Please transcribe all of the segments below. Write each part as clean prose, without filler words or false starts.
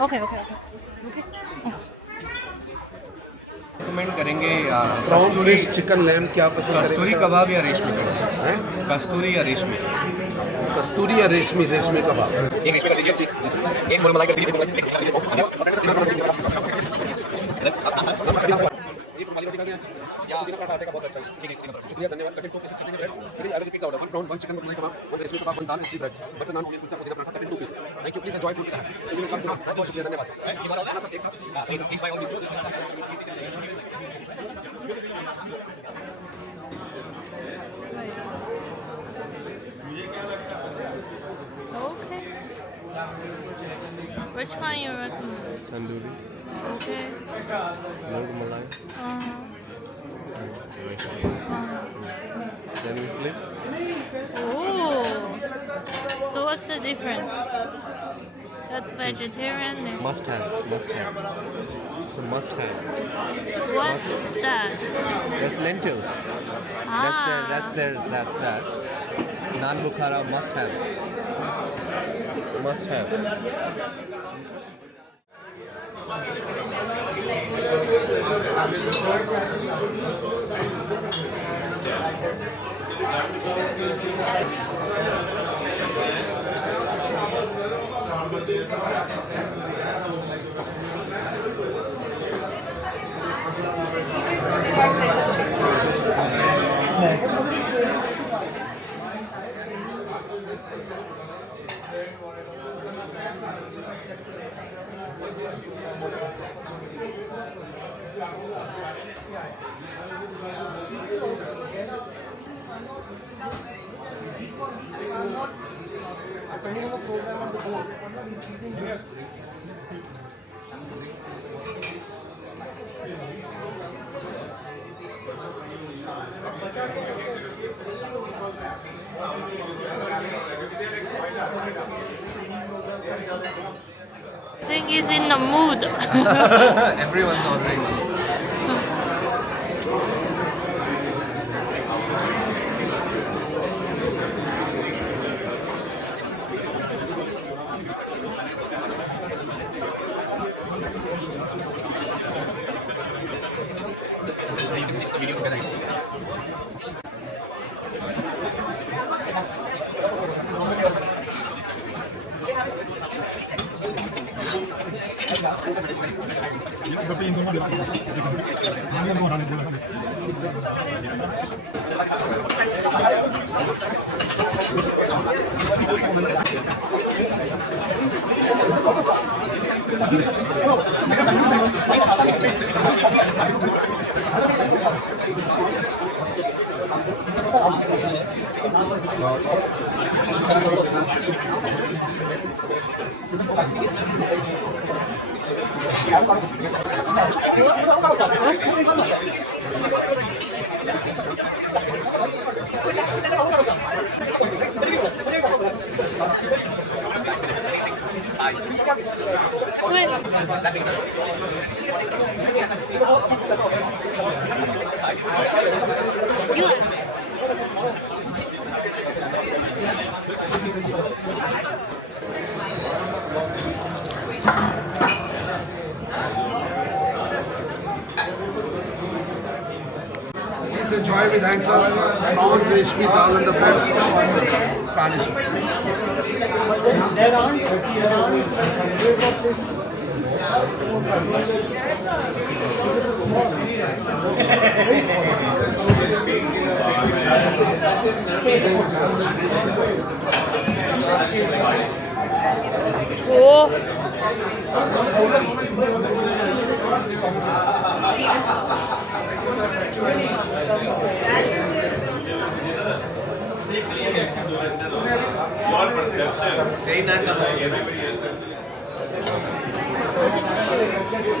Okay. Comment करेंगे कस्तूरी chicken lamb क्या पसंद कस्तूरी करेंगे? कबाब या रेशमी कबाब? हैं? कस्तूरी या रेशमी? कस्तूरी या रेशमी कबाब? एक रेशमी कर दीजिए, एक मुर्ग मलाई कर दीजिए। शुक्रिया, धन्यवाद। वन चिकन मलाई kabab, one reshmi kabab, one dal and 3 breads, butter naan, onion kulcha, pudina paratha, 2 pieces। Thank you, please enjoy food. बहुत शुक्रिया, धन्यवाद। Okay. Which one you recommend? Tandoori, Okay. मुर्ग मलाई, then we flip. Oh. So what's the difference? That's vegetarian. Must have. It's a must have. What's that? That's lentils. That's that. Dal Bukhara must have. I think he's in the mood. Everyone's ordering. Please enjoy with hands up. Prawn, reshmi dal and the Spanish.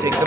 Take the